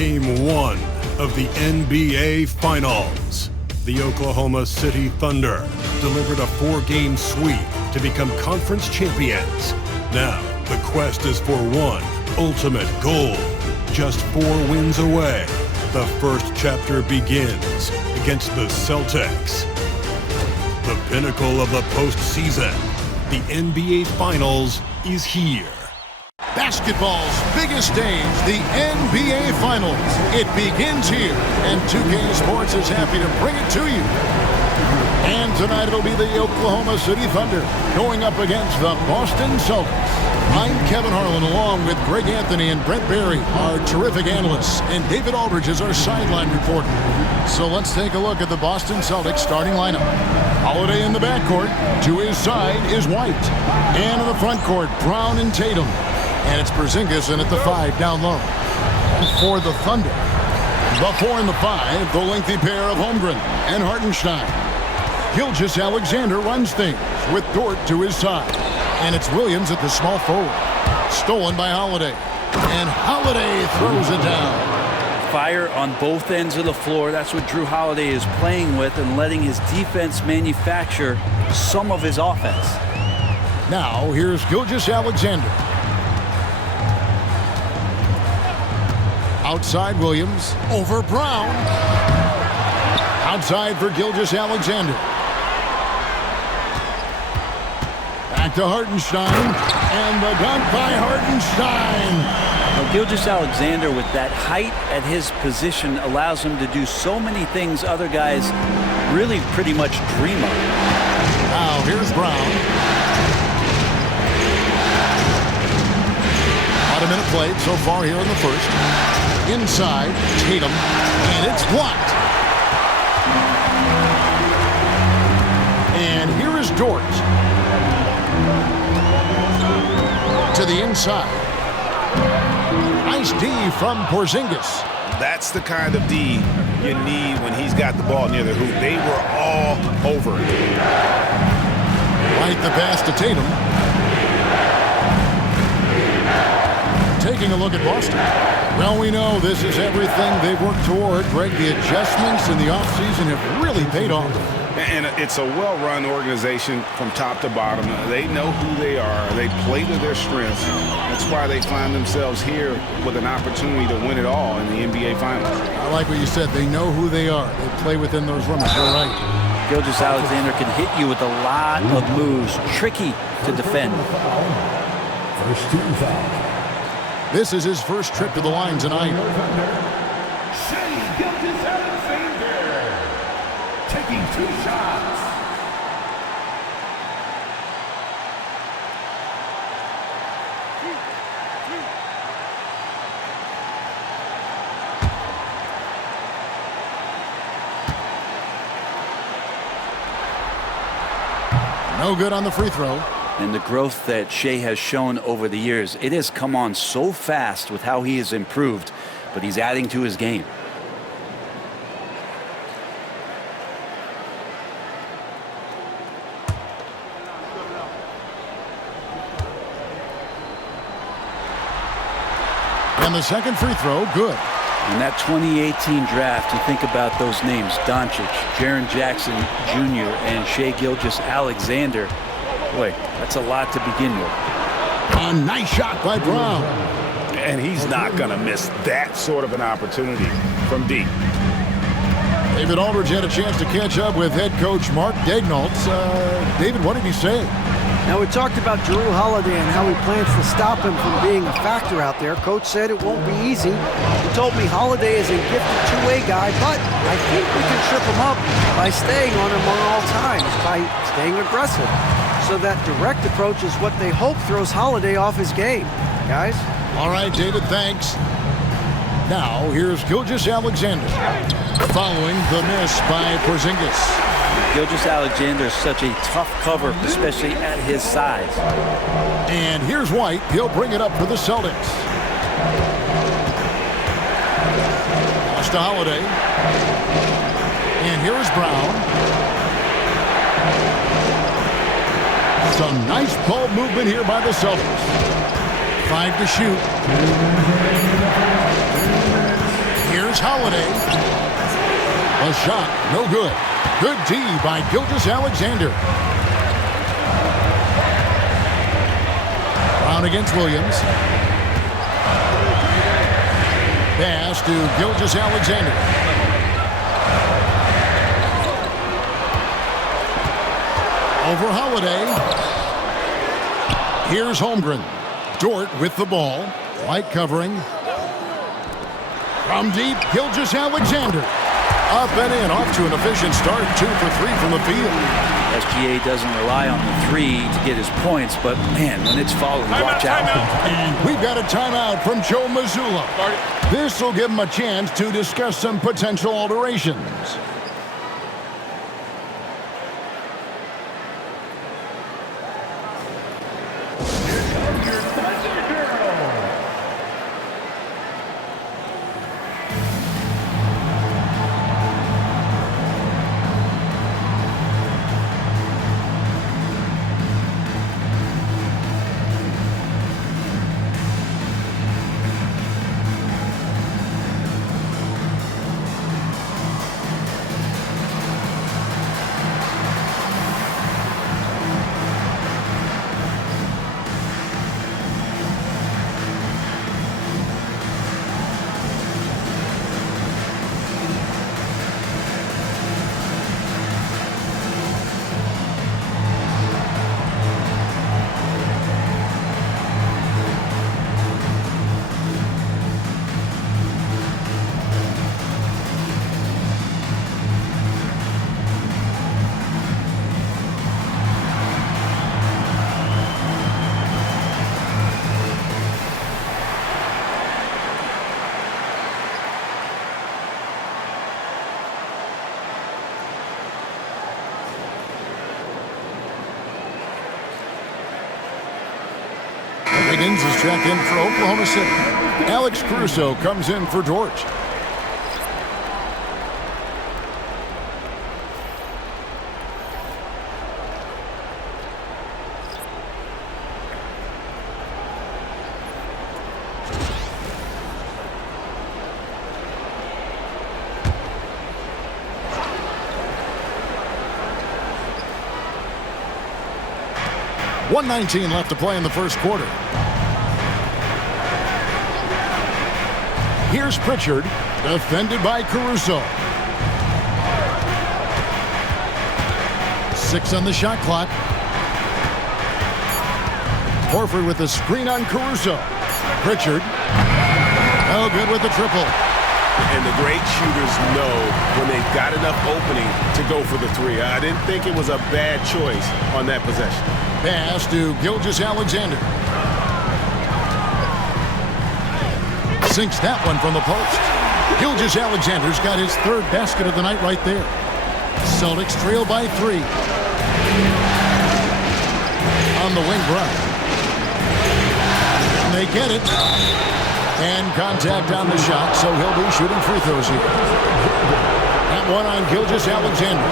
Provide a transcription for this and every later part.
Game 1 of the NBA Finals. The Oklahoma City Thunder delivered a 4-game sweep to become conference champions. Now, the quest is for one ultimate goal. Just 4 wins away, the first chapter begins against the Celtics. The pinnacle of the postseason, the NBA Finals, is here. Basketball's biggest stage, the NBA Finals. It begins here, and 2K Sports is happy to bring it to you. And tonight it'll be the Oklahoma City Thunder going up against the Boston Celtics. I'm Kevin Harlan, along with Greg Anthony and Brent Barry, our terrific analysts, and David Aldridge is our sideline reporter. So let's take a look at the Boston Celtics starting lineup. Holiday in the backcourt. To his side is White. And in the front court, Brown and Tatum. And it's Porzingis in at the 5 down low. For the Thunder, the 4 and the 5, the lengthy pair of Holmgren and Hartenstein. Gilgeous-Alexander runs things with Dort to his side. And it's Williams at the small forward. Stolen by Holiday. And Holiday throws it down. Fire on both ends of the floor. That's what Drew Holiday is playing with and letting his defense manufacture some of his offense. Now here's Gilgeous-Alexander. Outside Williams, over Brown. Outside for Gilgeous-Alexander. Back to Hartenstein, and the dunk by Hartenstein. Now, Gilgeous-Alexander, with that height at his position, allows him to do so many things other guys really pretty much dream of. Now here's Brown. About a minute played so far here in the first. Inside, Tatum, and it's blocked. And here is Dort. To the inside. Nice D from Porzingis. That's the kind of D you need when he's got the ball near the hoop. They were all over it. Right the pass to Tatum. Taking a look at Boston. Well, we know this is everything they've worked toward. Greg, the adjustments in the offseason have really paid off. And it's a well-run organization from top to bottom. They know who they are. They play to their strengths. That's why they find themselves here with an opportunity to win it all in the NBA Finals. I like what you said. They know who they are. They play within those limits. You're right. Gilgeous-Alexander can hit you with a lot of moves. Tricky to defend. First team foul. This is his first trip to the line tonight. Gilgeous-Alexander taking 2 shots. No good on the free throw. And the growth that Shea has shown over the years, it has come on so fast with how he has improved, but he's adding to his game. And the second free throw, good. In that 2018 draft, you think about those names, Doncic, Jaren Jackson Jr., and Shea Gilgeous-Alexander. Boy, that's a lot to begin with. A nice shot by Brown. And he's not going to miss that sort of an opportunity from deep. David Aldridge had a chance to catch up with head coach Mark Daignault. David, what did he say? Now, we talked about Drew Holiday and how he plans to stop him from being a factor out there. Coach said it won't be easy. He told me Holiday is a gifted two-way guy, but I think we can trip him up by staying on him on all times, by staying aggressive. So that direct approach is what they hope throws Holiday off his game. Guys? All right, David, thanks. Now, here's Gilgeous-Alexander. Following the miss by Porzingis. Gilgeous-Alexander is such a tough cover, especially at his size. And here's White. He'll bring it up for the Celtics. Pass to Holiday. And here is Brown. Some nice ball movement here by the Celtics. 5 to shoot. Here's Holiday. A shot, no good. Good D by Gilgeous-Alexander. Brown against Williams. Pass to Gilgeous-Alexander. Over Holiday. Here's Holmgren. Dort with the ball. White covering. From deep, Gilgeous-Alexander. Up and in, off to an efficient start. 2 for 3 from the field. SGA doesn't rely on the three to get his points, but man, when it's falling, watch out. And we've got a timeout from Joe Mazzulla. This will give him a chance to discuss some potential alterations. Higgins is checked in for Oklahoma City. Alex Caruso comes in for Dort. .119 left to play in the first quarter. Here's Pritchard, defended by Caruso. 6 on the shot clock. Horford with the screen on Caruso. Pritchard. Oh, good with the triple. And the great shooters know when they've got enough opening to go for the three. I didn't think it was a bad choice on that possession. Pass to Gilgeous-Alexander. Sinks that one from the post. Gilgeous-Alexander's got his 3rd basket of the night right there. Celtics trail by 3. On the wing, Brown. And they get it. And contact on the shot, so he'll be shooting free throws here. That one on Gilgeous-Alexander.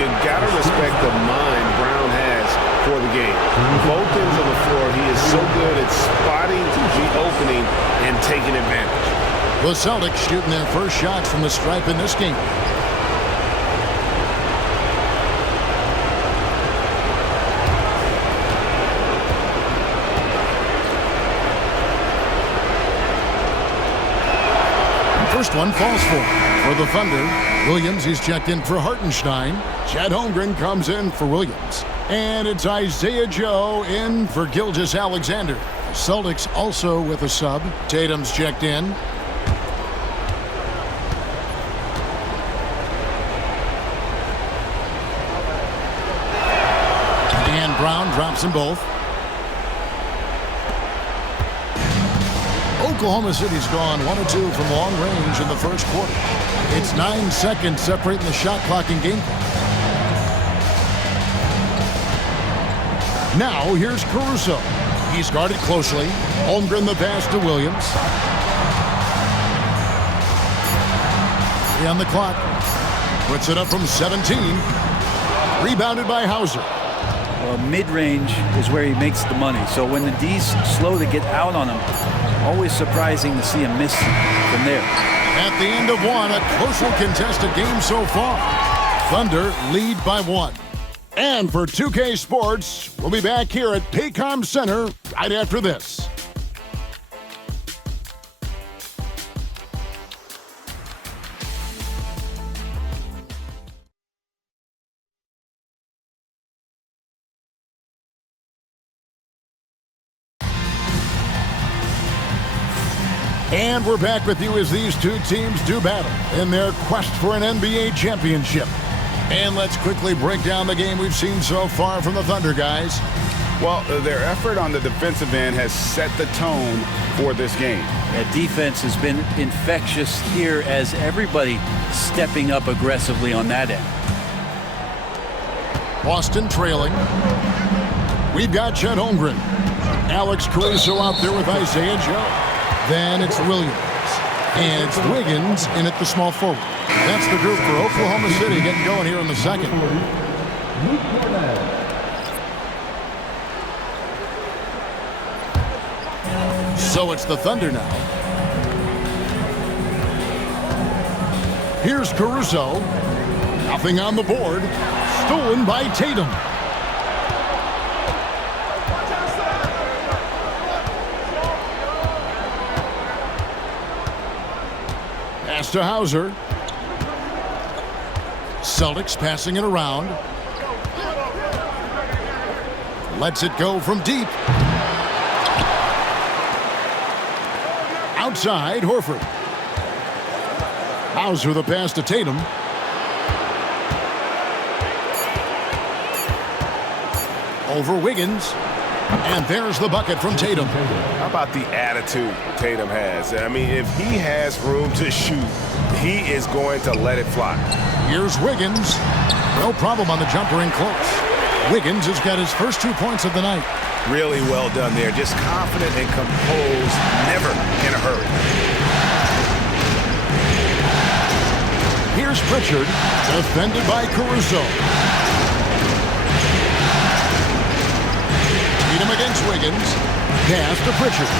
You got to respect the mind Brown has for the game. Both ends of the floor, he is so good at spotting the opening and taking advantage. The Celtics shooting their first shots from the stripe in this game. First one falls for the Thunder. Williams, he's checked in for Hartenstein. Chad Holmgren comes in for Williams. And it's Isaiah Joe in for Gilgeous-Alexander. The Celtics also with a sub. Tatum's checked in. And Brown drops them both. Oklahoma City's gone 1 of 2 from long range in the first quarter. It's 9 seconds separating the shot clock and game clock. Now here's Caruso. He's guarded closely. Holmgren the pass to Williams. 3 on the clock. Puts it up from 17. Rebounded by Hauser. Well, mid-range is where he makes the money. So when the D's slow to get out on him, always surprising to see him miss from there. At the end of one, a closely contested game so far. Thunder lead by 1. And for 2K Sports, we'll be back here at Paycom Center right after this. And we're back with you as these two teams do battle in their quest for an NBA championship. And let's quickly break down the game we've seen so far from the Thunder, guys. Well, their effort on the defensive end has set the tone for this game. That defense has been infectious here as everybody stepping up aggressively on that end. Boston trailing. We've got Chet Holmgren. Alex Caruso out there with Isaiah Joe. Then it's Williams. And it's Wiggins in at the small forward. That's the group for Oklahoma City getting going here in the second. So it's the Thunder now. Here's Caruso. Nothing on the board. Stolen by Tatum. Pass to Hauser. Celtics passing it around. Lets it go from deep. Outside, Horford. Hauser the pass to Tatum. Over Wiggins. And there's the bucket from Tatum. How about the attitude Tatum has? I mean, if he has room to shoot, he is going to let it fly. Here's Wiggins. No problem on the jumper in close. Wiggins has got his first 2 points of the night. Really well done there. Just confident and composed, never in a hurry. Here's Pritchard, defended by Caruso. Tatum against Wiggins. Pass to Pritchard.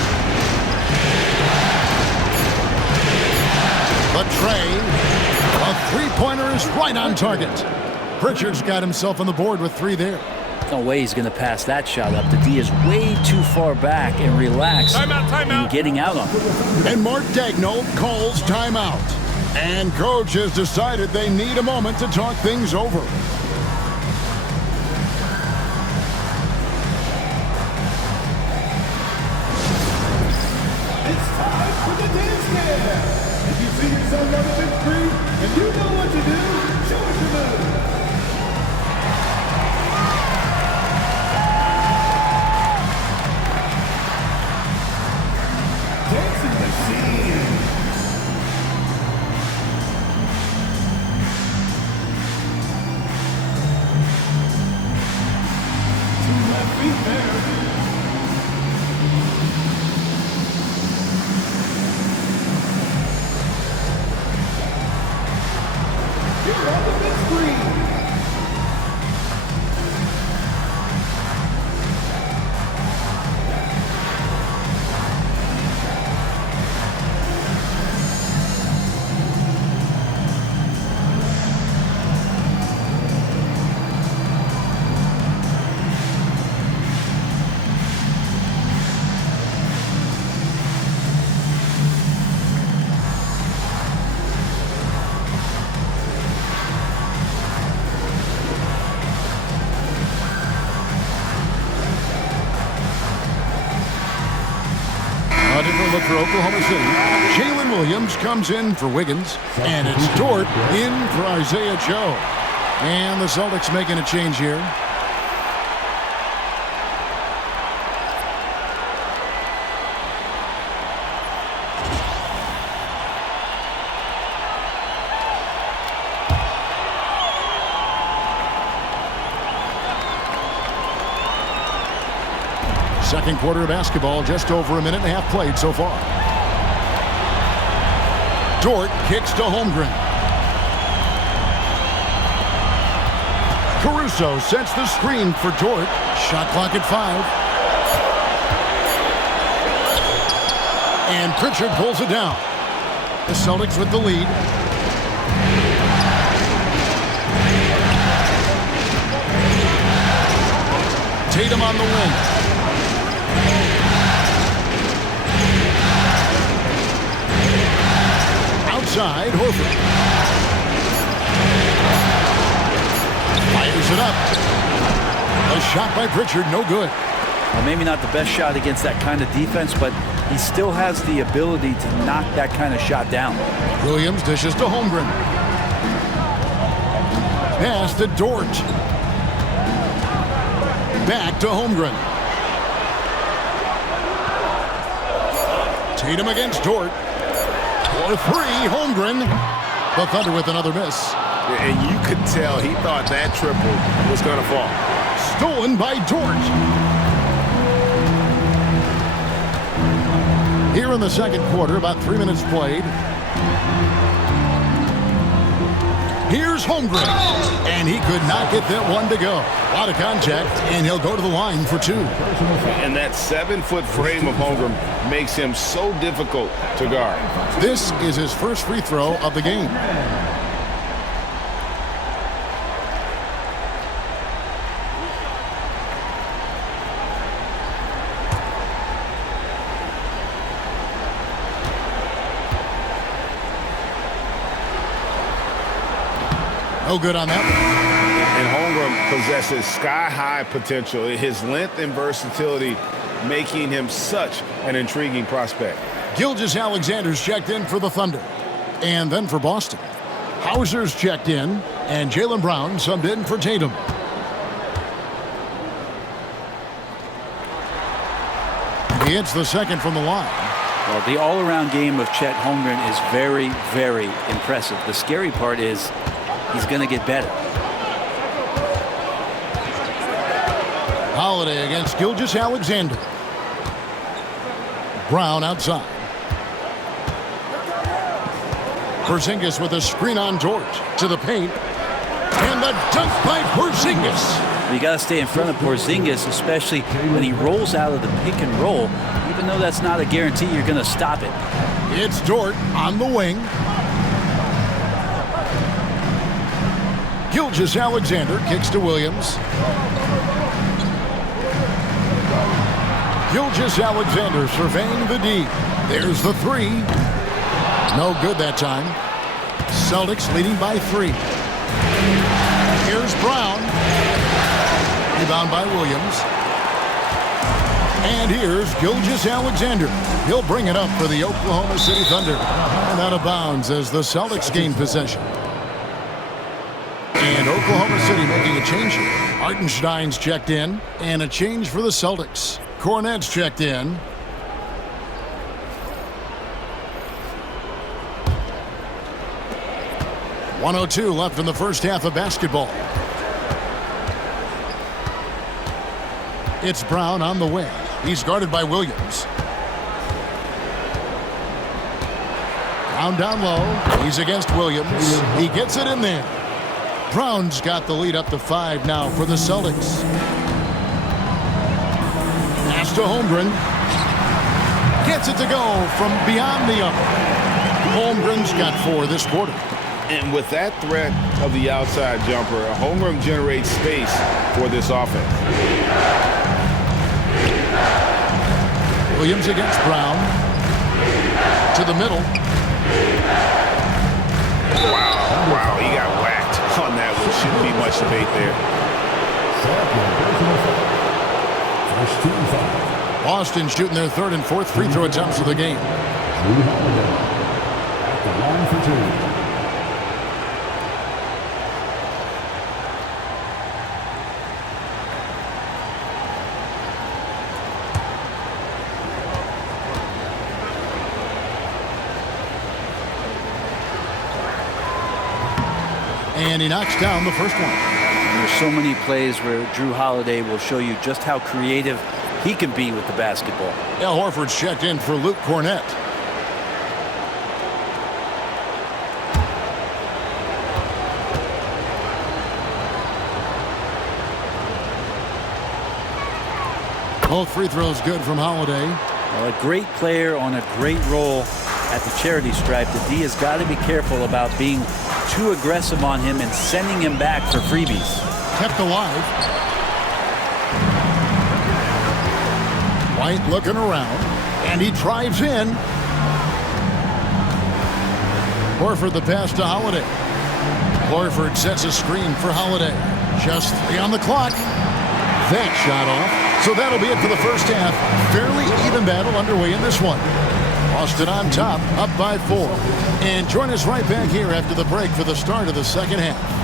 But Trey, a three-pointer is right on target. Pritchard's got himself on the board with 3 there. No way he's going to pass that shot up. The D is way too far back and relaxed in getting out on it. And Mark Daigneault calls timeout. And coach has decided they need a moment to talk things over. It's time for the dance dance. If you see yourself on the big screen and you know what to do, show us your move. Dancing machine. Two left feet there. You're on the big screen. A different look for Oklahoma City. Jalen Williams comes in for Wiggins. And it's Dort in for Isaiah Joe. And the Celtics making a change here. Second quarter of basketball, just over a minute and a half played so far. Dort kicks to Holmgren. Caruso sets the screen for Dort. Shot clock at 5. And Pritchard pulls it down. The Celtics with the lead. Tatum on the wing. Outside, Horford. Fires it up. A shot by Pritchard, no good. Well, maybe not the best shot against that kind of defense, but he still has the ability to knock that kind of shot down. Williams dishes to Holmgren. Pass to Dort. Back to Holmgren. Tatum against Dort. For three, Holmgren. The Thunder with another miss. And you could tell he thought that triple was going to fall. Stolen by Dort. Here in the second quarter, about 3 minutes played. Here's Holmgren. And he could not get that one to go. A lot of contact, and he'll go to the line for two. And that 7-foot frame of Holmgren makes him so difficult to guard. This is his first free throw of the game. No good on that one. And Holmgren possesses sky-high potential. His length and versatility making him such an intriguing prospect. Gilgeous-Alexander's checked in for the Thunder. And then for Boston. Hauser's checked in, and Jaylen Brown subbed in for Tatum. He hits the second from the line. Well, the all-around game of Chet Holmgren is very, very impressive. The scary part is he's going to get better. Holiday against Gilgeous-Alexander. Brown outside. Porzingis with a screen on Dort to the paint. And the dunk by Porzingis. You got to stay in front of Porzingis, especially when he rolls out of the pick and roll. Even though that's not a guarantee you're going to stop it. It's Dort on the wing. Gilgeous-Alexander kicks to Williams. Gilgeous-Alexander surveying the D. There's the three. No good that time. Celtics leading by 3. Here's Brown. Rebound by Williams. And here's Gilgeous-Alexander. He'll bring it up for the Oklahoma City Thunder. And out of bounds as the Celtics gain possession. And Oklahoma City making a change here. Hartenstein's checked in. And a change for the Celtics. Cornet's checked in. .102 left in the first half of basketball. It's Brown on the wing. He's guarded by Williams. Brown down low. He's against Williams. He gets it in there. Brown's got the lead up to 5 now for the Celtics. Pass to Holmgren. Gets it to go from beyond the arc. Holmgren's got 4 this quarter. And with that threat of the outside jumper, Holmgren generates space for this offense. Williams against Brown. To the middle. Wow, he got whacked on that one. Shouldn't be much debate there. Boston shooting their 3rd and 4th free throw attempts of the game. At the line for 2. And he knocks down the first one. There's so many plays where Drew Holiday will show you just how creative he can be with the basketball. Al Horford's checked in for Luke Cornet. Both free throws good from Holiday. Well, a great player on a great role at the charity stripe, the D has got to be careful about being too aggressive on him and sending him back for freebies. Kept alive. White looking around, and he drives in. Horford the pass to Holiday. Horford sets a screen for Holiday. Just 3 on the clock. That shot off. So that'll be it for the first half. Fairly even battle underway in this one. Boston on top, up by 4. And join us right back here after the break for the start of the second half.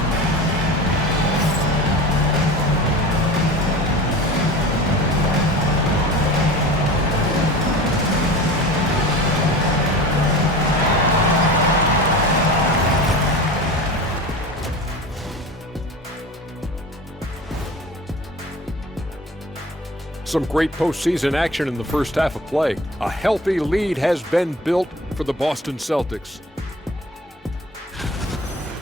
Some great postseason action in the first half of play. A healthy lead has been built for the Boston Celtics.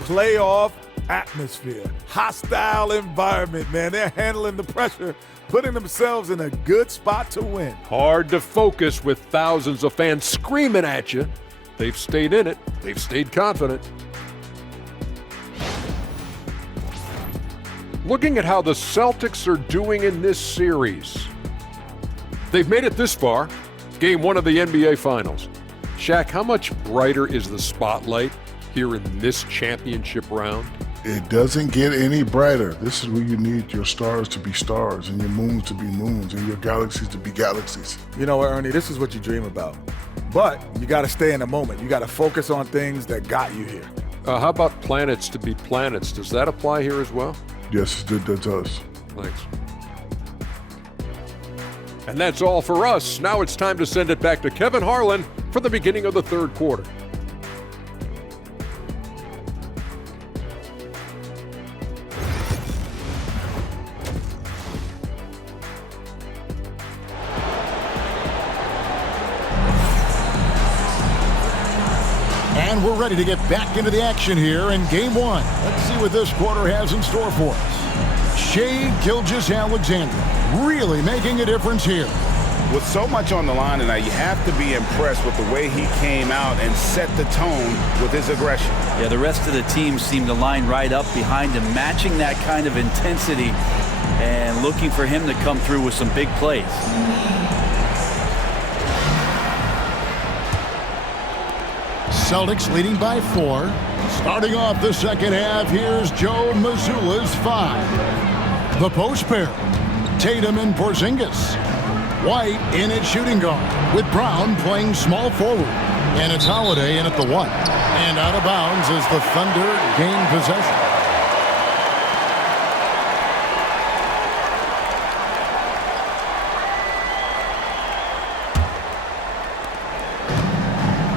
Playoff atmosphere, hostile environment, man. They're handling the pressure, putting themselves in a good spot to win. Hard to focus with thousands of fans screaming at you. They've stayed in it. They've stayed confident. Looking at how the Celtics are doing in this series. They've made it this far, game 1 of the NBA Finals. Shaq, how much brighter is the spotlight here in this championship round? It doesn't get any brighter. This is where you need your stars to be stars and your moons to be moons and your galaxies to be galaxies. You know what, Ernie, this is what you dream about. But you got to stay in the moment. You got to focus on things that got you here. How about planets to be planets? Does that apply here as well? Yes, that does. Thanks. And that's all for us. Now it's time to send it back to Kevin Harlan for the beginning of the third quarter. And we're ready to get back into the action here in game 1. Let's see what this quarter has in store for us. Shai Gilgeous-Alexander really making a difference here. With so much on the line tonight, you have to be impressed with the way he came out and set the tone with his aggression. Yeah, the rest of the team seemed to line right up behind him, matching that kind of intensity and looking for him to come through with some big plays. Celtics leading by 4. Starting off the second half, here's Joe Mazzulla's 5. The post pair, Tatum and Porzingis. White in at shooting guard, with Brown playing small forward. And it's Holiday in at the 1. And out of bounds as the Thunder gain possession.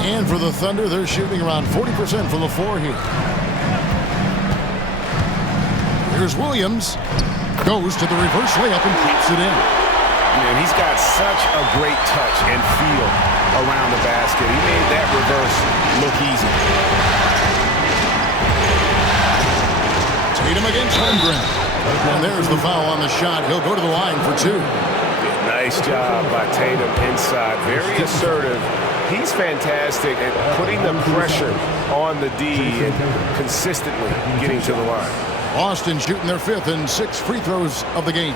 And for the Thunder, they're shooting around 40% from the floor here. Here's Williams. Goes to the reverse layup and pops it in. Man, he's got such a great touch and feel around the basket. He made that reverse look easy. Tatum against Holmgren. And there's the foul on the shot. He'll go to the line for 2. Nice job by Tatum inside. Very assertive. He's fantastic at putting the pressure on the D and consistently getting to the line. Boston shooting their 5th and 6th free throws of the game.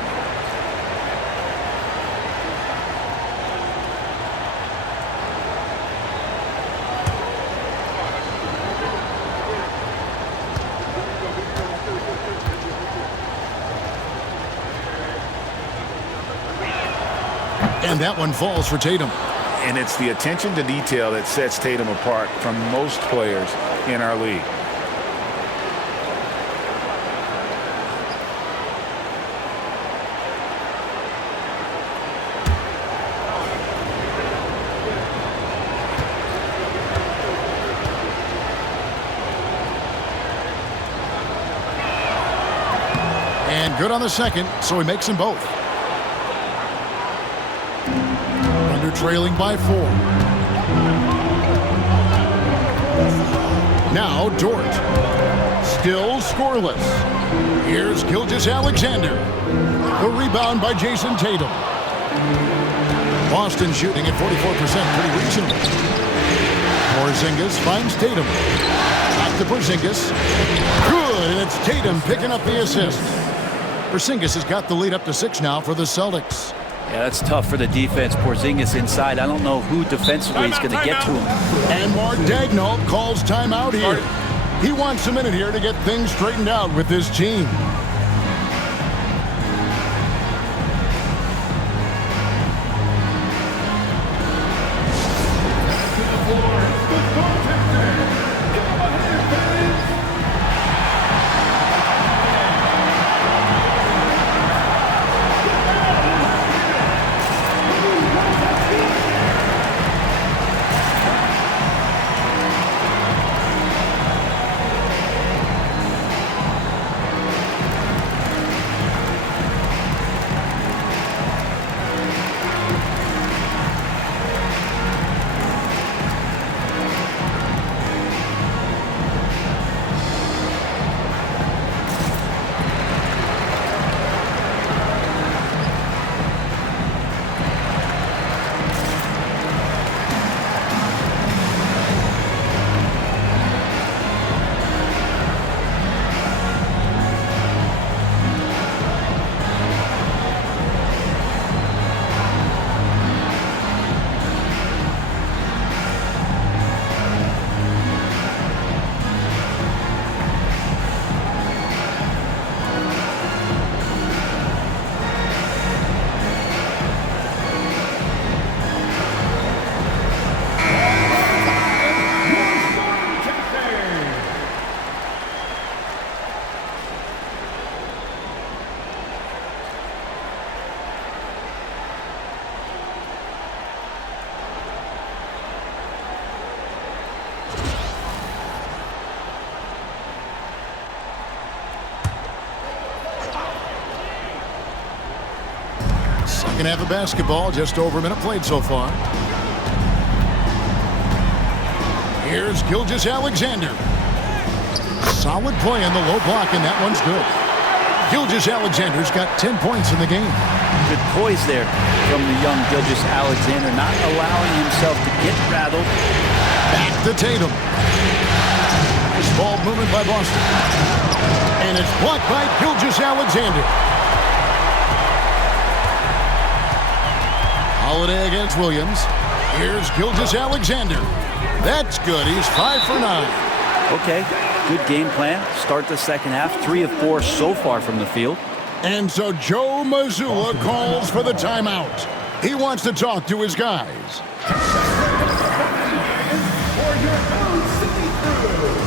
And that one falls for Tatum. And it's the attention to detail that sets Tatum apart from most players in our league. And good on the second, so he makes them both. Trailing by 4. Now Dort. Still scoreless. Here's Gilgeous-Alexander. The rebound by Jason Tatum. Boston shooting at 44%, pretty reasonable. Porzingis finds Tatum. Back to Porzingis. Good, and it's Tatum picking up the assist. Porzingis has got the lead up to 6 now for the Celtics. Yeah, that's tough for the defense. Porzingis inside. I don't know who defensively is going to get to him. And Mark Daigneault calls timeout here. He wants a minute here to get things straightened out with his team. Second half of basketball, just over a minute played so far. Here's Gilgeous-Alexander. Solid play on the low block, and that one's good. Gilgeous-Alexander's got 10 points in the game. Good poise there from the young Gilgeous-Alexander, not allowing himself to get rattled. Back to Tatum. Nice ball movement by Boston. And it's blocked by Gilgeous-Alexander. Holiday against Williams. Here's Gilgeous-Alexander. That's good. He's 5 for 9. Okay, good game plan. Start the second half. 3 of 4 so far from the field. And so Joe Mazzulla calls for the timeout. He wants to talk to his guys. For your own city crew.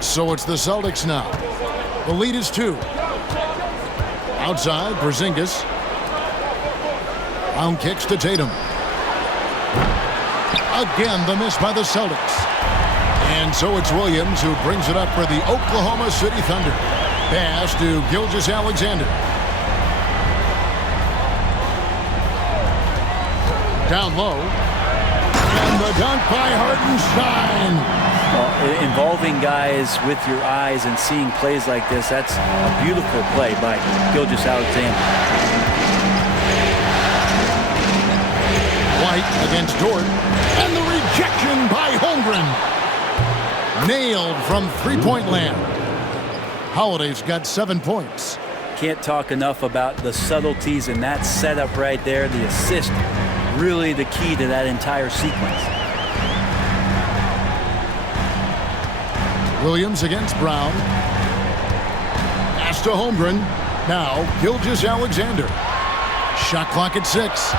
So it's the Celtics now. The lead is 2. Outside, Porzingis. Round kicks to Tatum. Again, the miss by the Celtics. And so it's Williams who brings it up for the Oklahoma City Thunder. Pass to Gilgeous-Alexander. Down low. And the dunk by Hartenstein. Well, involving guys with your eyes and seeing plays like this, that's a beautiful play by Gilgeous-Alexander. White against Dort. And the rejection by Holmgren. Nailed from three-point land. Holiday's got 7 points. Can't talk enough about the subtleties in that setup right there. The assist, really the key to that entire sequence. Williams against Brown. Pass to Holmgren. Now Gilgeous-Alexander. Shot clock at 6.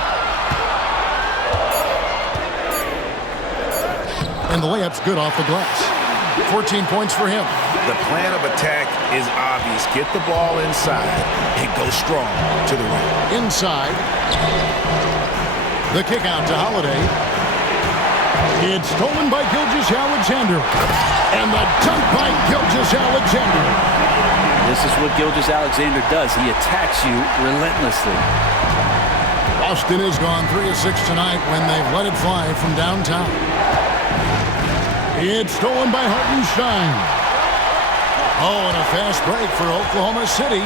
And the layup's good off the glass. 14 points for him. The plan of attack is obvious. Get the ball inside and go strong to the rim. Inside. The kick out to Holiday. It's stolen by Gilgeous-Alexander. And the dunk by Gilgeous-Alexander. This is what Gilgeous-Alexander does. He attacks you relentlessly. Boston has gone 3 of 6 tonight when they've let it fly from downtown. It's stolen by Hartenstein. Oh, and a fast break for Oklahoma City.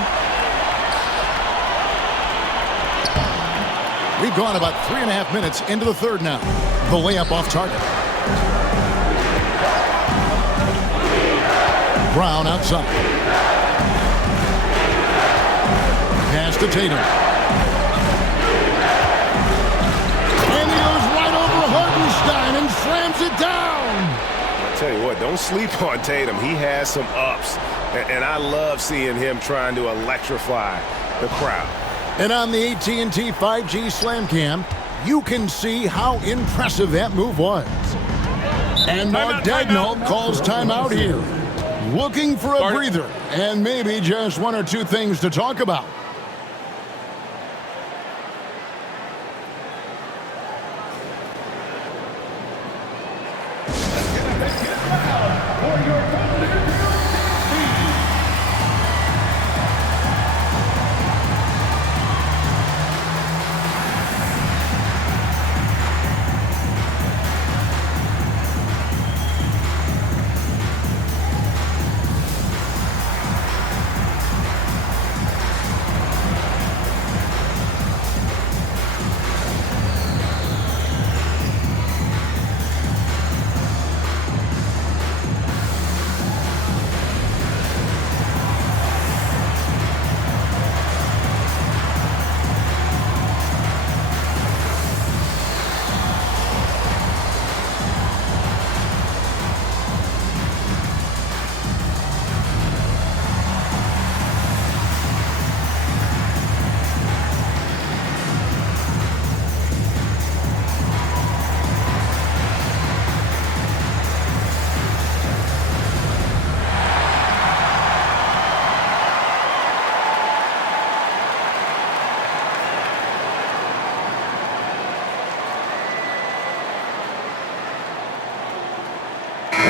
We've gone about 3.5 minutes into the third now. The layup off target. Brown outside. Pass to Tatum. And he goes right over Hartenstein and slams it down. Tell you what, don't sleep on Tatum. He has some ups, and I love seeing him trying to electrify the crowd. And on the AT&T 5G Slam Cam, you can see how impressive that move was. And Mark Daigneault calls timeout here. Looking for a breather and maybe just 1 or 2 things to talk about.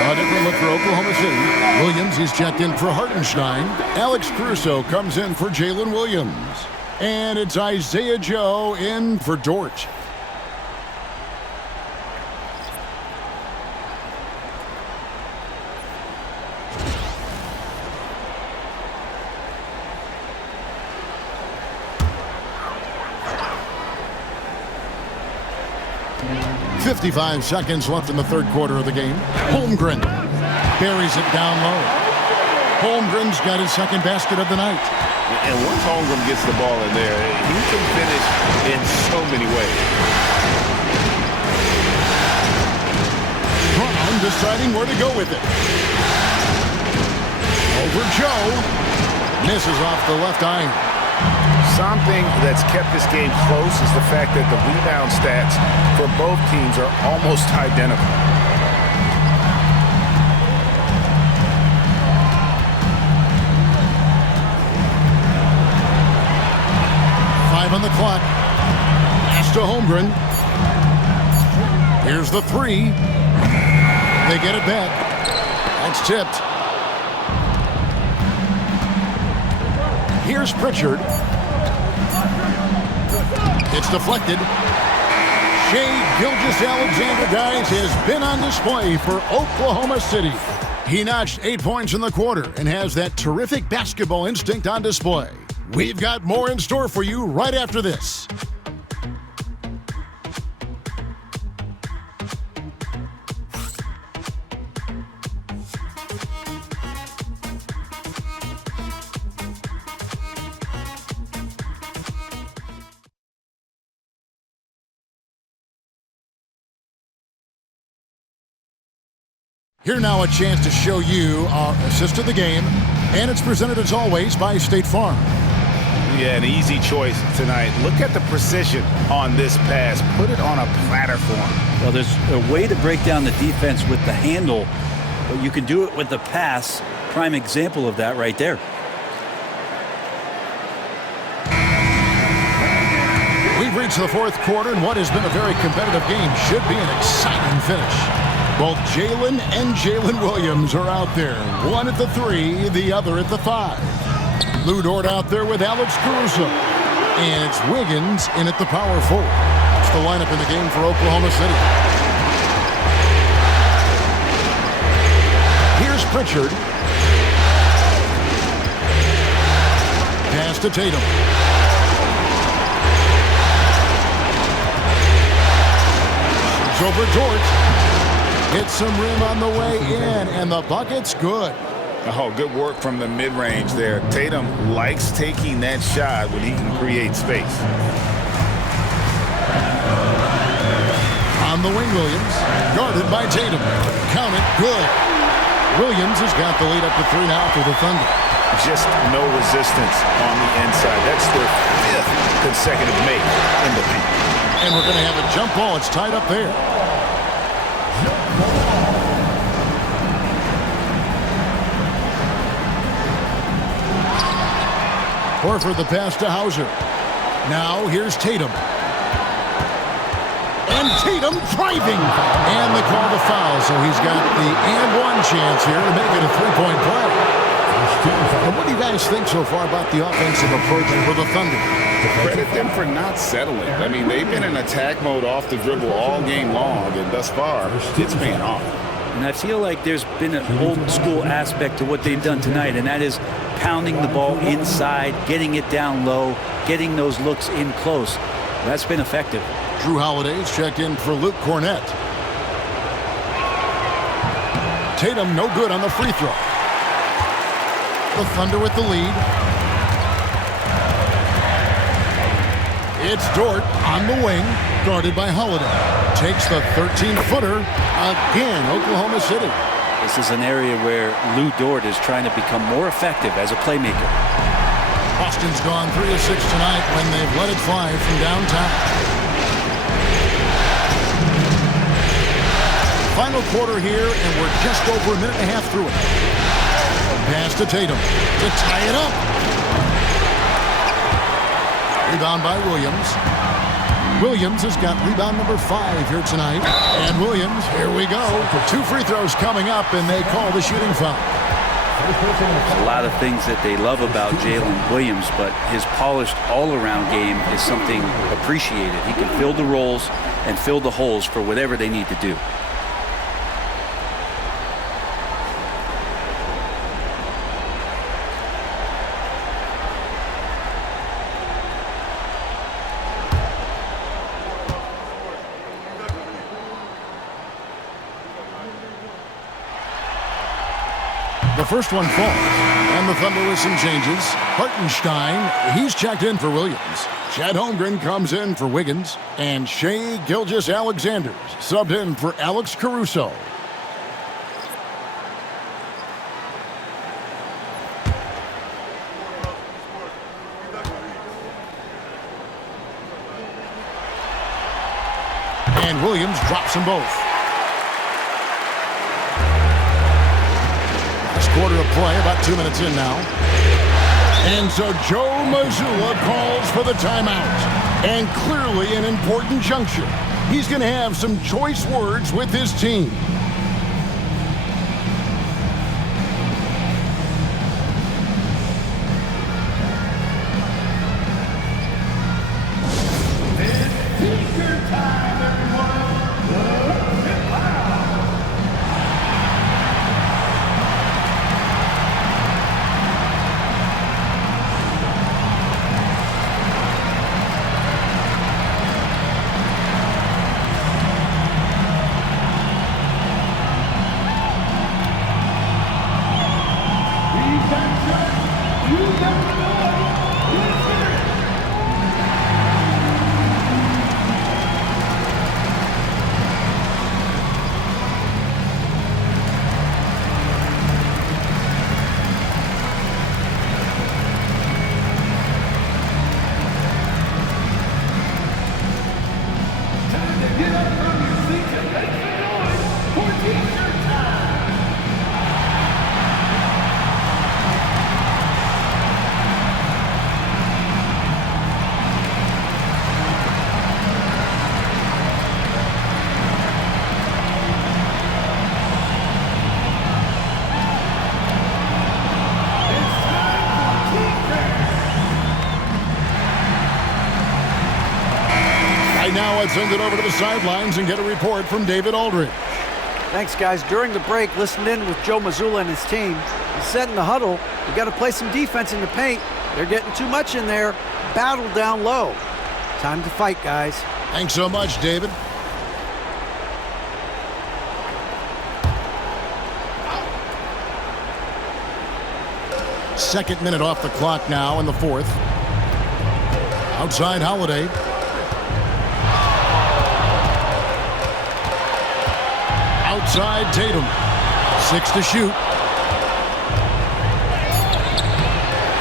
A different look for Oklahoma City. Williams, he's checked in for Hartenstein. Alex Caruso comes in for Jalen Williams. And it's Isaiah Joe in for Dort. .55 seconds left in the third quarter of the game. Holmgren buries it down low. Holmgren's got his second basket of the night. And once Holmgren gets the ball in there, he can finish in so many ways. Brown deciding where to go with it. Over Joe. Misses off the left iron. Something that's kept this game close is the fact that the rebound stats for both teams are almost identical. Five on the clock. Pass to Holmgren. Here's the three. They get it back. That's tipped. Here's Pritchard. It's deflected. Shai Gilgeous-Alexander, guys, has been on display for Oklahoma City. He notched 8 points in the quarter and has that terrific basketball instinct on display. We've got more in store for you right after this. Here now a chance to show you our assist of the game, and it's presented as always by State Farm. Yeah, an easy choice tonight. Look at the precision on this pass. Put it on a platter for him. Well, there's a way to break down the defense with the handle, but you can do it with the pass. Prime example of that right there. We've reached the fourth quarter, and what has been a very competitive game should be an exciting finish. Both Jalen and Jalen Williams are out there. One at the 3, the other at the 5. Lou Dort out there with Alex Caruso. And it's Wiggins in at the power forward. That's the lineup in the game for Oklahoma City. Here's Pritchard. Pass to Tatum. Shoots over Dort. Hits some rim on the way in, and the bucket's good. Oh, good work from the mid-range there. Tatum likes taking that shot when he can create space. On the wing, Williams, guarded by Tatum. Count it, good. Williams has got the lead up to 3 now for the Thunder. Just no resistance on the inside. That's their 5th consecutive make in the paint. And we're going to have a jump ball. It's tied up there. Horford the pass to Hauser. Now here's Tatum. And Tatum driving. And they call the foul, so he's got the and-one chance here to make it a 3-point play. And what do you guys think so far about the offensive approach for the Thunder? Credit them for not settling. I mean, they've been in attack mode off the dribble all game long, and thus far, it's paying off. And I feel like there's been an old school aspect to what they've done tonight, and that is pounding the ball inside, getting it down low, getting those looks in close. That's been effective. Drew Holiday's checked in for Luke Cornett. Tatum no good on the free throw. The Thunder with the lead. It's Dort on the wing, guarded by Holiday. Takes the 13-footer again, Oklahoma City. This is an area where Lou Dort is trying to become more effective as a playmaker. Boston's gone 3 of 6 tonight when they've let it fly from downtown. Final quarter here, and we're just over a minute and a half through it. Pass to Tatum to tie it up. Rebound by Williams. Williams has got rebound number 5 here tonight. And Williams, here we go. 2 free throws coming up, and they call the shooting foul. There's a lot of things that they love about Jalen Williams, but his polished all-around game is something appreciated. He can fill the roles and fill the holes for whatever they need to do. The first one falls, and the Thunder with some changes. Hartenstein, he's checked in for Williams. Chad Holmgren comes in for Wiggins, and Shai Gilgeous-Alexander subbed in for Alex Caruso. And Williams drops them both. Quarter of play, about 2 minutes in now. And so Joe Mazzulla calls for the timeout. And clearly an important juncture. He's going to have some choice words with his team. It's feature time, everybody. now let's send it over to the sidelines and get a report from David Aldridge. Thanks, guys. During the break, listened in with Joe Mazzulla and his team. He said in the huddle, we got to play some defense in the paint. They're getting too much in there. Battle down low. Time to fight, guys. Thanks so much, David. Second minute off the clock now in the fourth. Outside Holiday. Outside Tatum. 6 to shoot.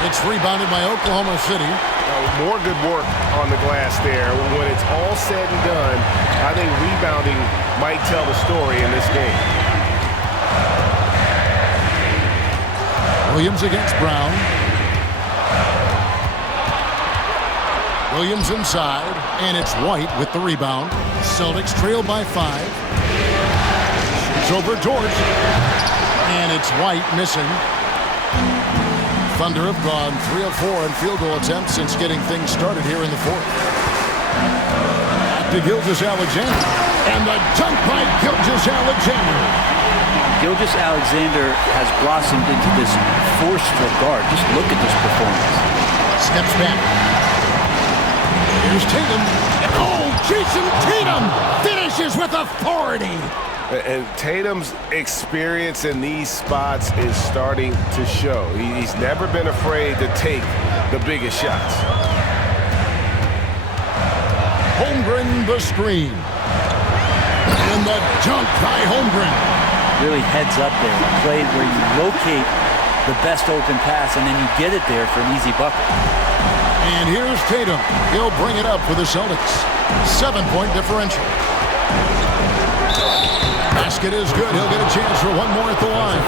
It's rebounded by Oklahoma City. More good work on the glass there. When it's all said and done, I think rebounding might tell the story in this game. Williams against Brown. Williams inside, and it's White with the rebound. Celtics trail by 5. Shoots over George, and it's White missing. Thunder have gone 3 of 4 in field goal attempts since getting things started here in the fourth. Back to Gilgeous-Alexander, and the dunk by Gilgeous-Alexander. Gilgeous-Alexander has blossomed into this four-stroke guard. Just look at this performance. Steps back. Here's Tatum. Oh, Jason Tatum finishes with authority. And Tatum's experience in these spots is starting to show. He's never been afraid to take the biggest shots. Holmgren the screen. And the dunk by Holmgren. Really heads up there. A play where you locate the best open pass and then you get it there for an easy bucket. And here's Tatum. He'll bring it up for the Celtics. 7-point differential. Basket is good. He'll get a chance for one more at the line.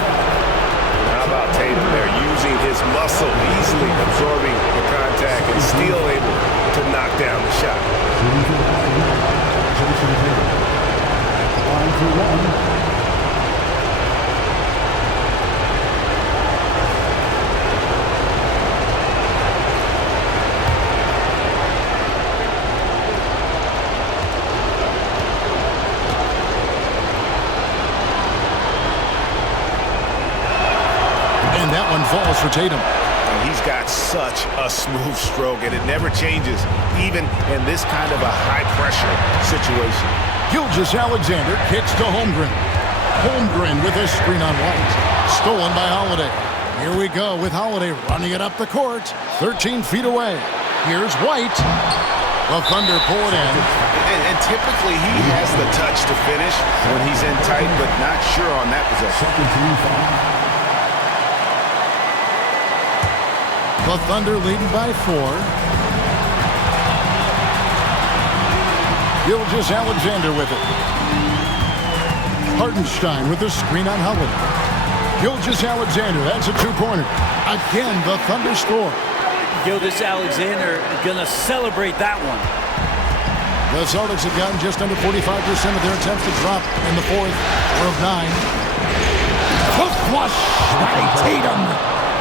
How about Tatum there using his muscle, easily absorbing the contact and still able to knock down the shot. Falls for Tatum. He's got such a smooth stroke, and it never changes, even in this kind of a high-pressure situation. Gilgeous-Alexander kicks to Holmgren. Holmgren with a screen on White. Stolen by Holiday. Here we go with Holiday running it up the court. 13 feet away. Here's White. The Thunder pull it in. And typically he has the touch to finish when he's in tight, but not sure on that possession. The Thunder leading by 4. Gilgeous-Alexander with it. Hartenstein with the screen on Holiday. Gilgeous-Alexander, that's a two-pointer. Again, the Thunder score. Gilgeous-Alexander gonna celebrate that one. The Celtics have gotten just under 45% of their attempts to drop in the fourth. 4 of 9. The flush by Tatum.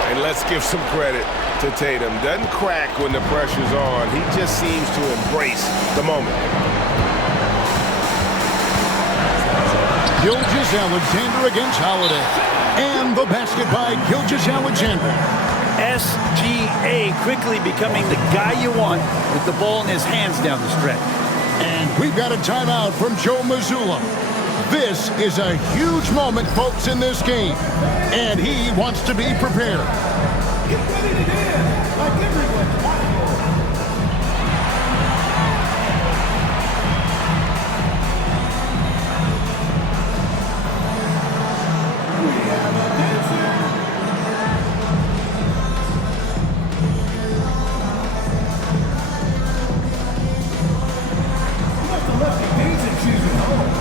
And let's give some credit to Tatum. Doesn't crack when the pressure's on. He just seems to embrace the moment. Gilgeous-Alexander against Holiday. And the basket by Gilgeous-Alexander. SGA quickly becoming the guy you want with the ball in his hands down the stretch. And we've got a timeout from Joe Mazzulla. This is a huge moment, folks, in this game. And he wants to be prepared. Get ready to dance like everyone's watching. We have a dancer. You must have left your dancing shoes at home.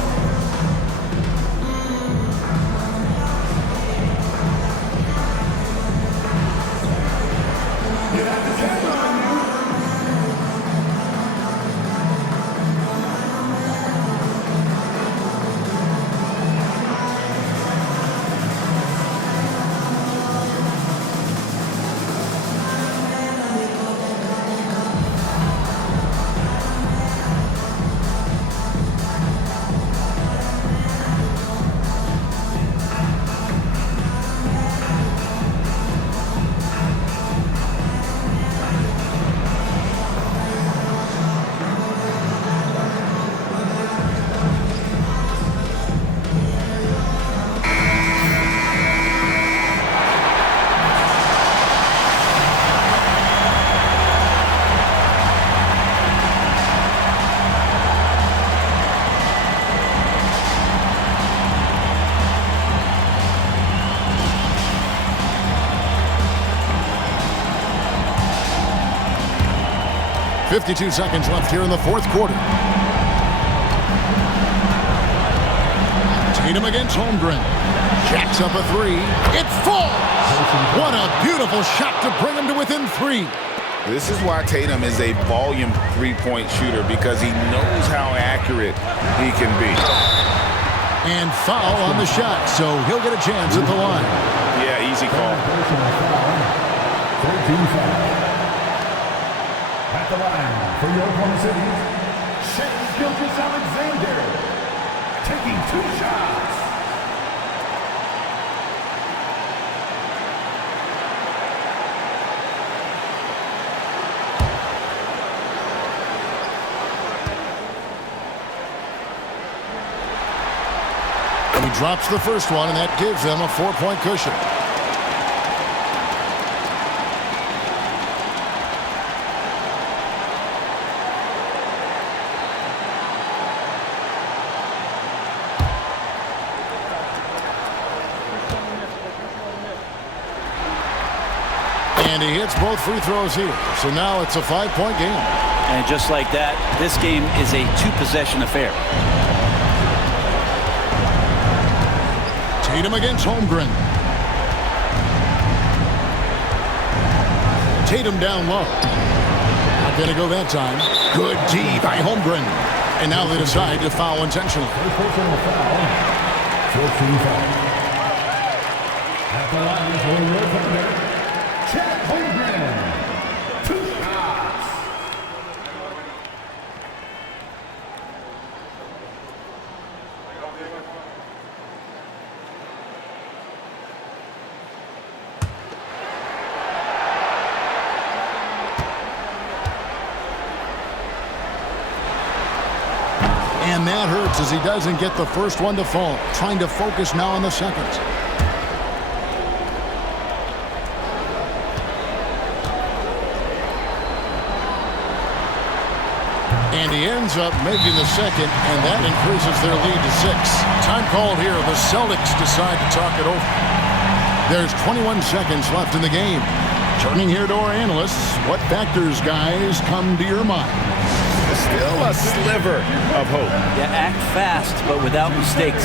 52 seconds left here in the fourth quarter. Tatum against Holmgren. Jacks up a three. It falls! What a beautiful shot to bring him to within 3. This is why Tatum is a volume three-point shooter, because he knows how accurate he can be. And foul on the shot, so he'll get a chance at the line. Yeah, easy call. 13 foul. At the line for your Oklahoma City, Gilgeous-Alexander, taking 2 shots. He drops the first one, and that gives them a 4-point cushion. And he hits both free throws here. So now it's a 5-point game. And just like that, this game is a 2-possession affair. Tatum against Holmgren. Tatum down low. Not going to go that time. Good D by Holmgren. And now they decide to foul intentionally. At the line for your defender, Chet Holmgren. 2 shots. And that hurts as he doesn't get the first one to fall. Trying to focus now on the second. And he ends up making the second, and that increases their lead to 6. Time called here. The Celtics decide to talk it over. There's 21 seconds left in the game. Turning here to our analysts, what factors, guys, come to your mind? Still a sliver of hope. Yeah, act fast, but without mistakes.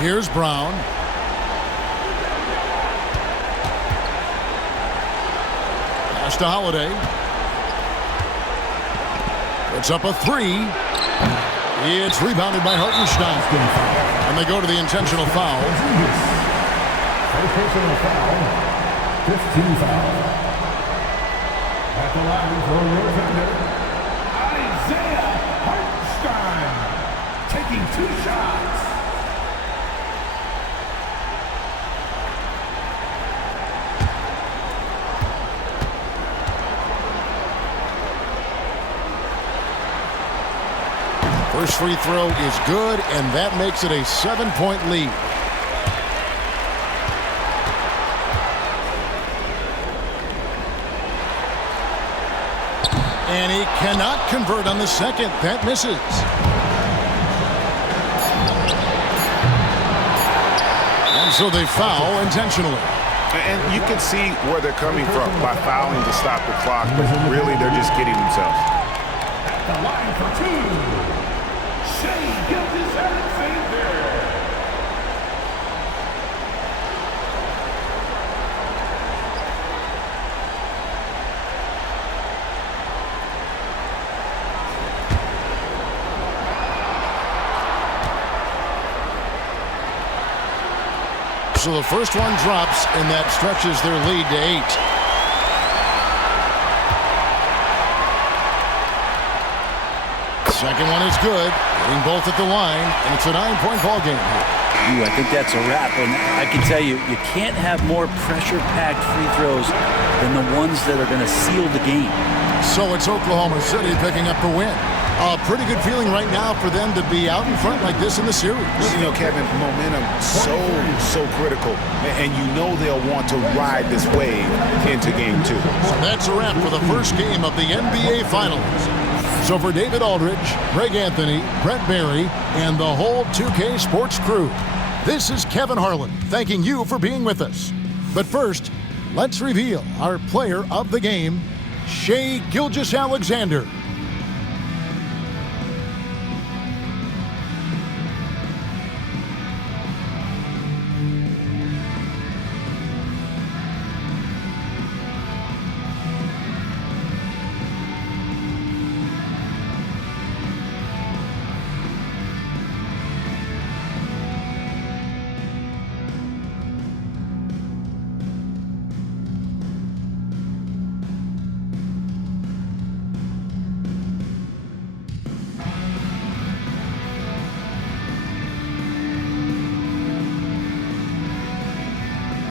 Here's Brown. Pass to Holiday. Puts up a 3. It's rebounded by Hartenstein. And they go to the intentional foul. First personal foul. 15 foul. At the line for your defender, Isaiah Hartenstein, taking 2 shots. First free throw is good, and that makes it a 7-point lead. And he cannot convert on the second. That misses. And so they foul intentionally. And you can see where they're coming from by fouling to stop the clock, but really they're just kidding themselves. At the line for two, Shea Gilgeous-Alexander. So the first one drops, and that stretches their lead to 8. Second one is good, hitting both at the line, and it's a 9-point ball game here. I think that's a wrap, and I can tell you, you can't have more pressure-packed free throws than the ones that are going to seal the game. So it's Oklahoma City picking up the win. A pretty good feeling right now for them to be out in front like this in the series. You know, Kevin, momentum so critical, and you know they'll want to ride this wave into game 2. That's a wrap for the first game of the NBA Finals. So for David Aldridge, Greg Anthony, Brett Barry, and the whole 2K Sports crew, this is Kevin Harlan thanking you for being with us. But first, let's reveal our player of the game, Shea Gilgeous-Alexander.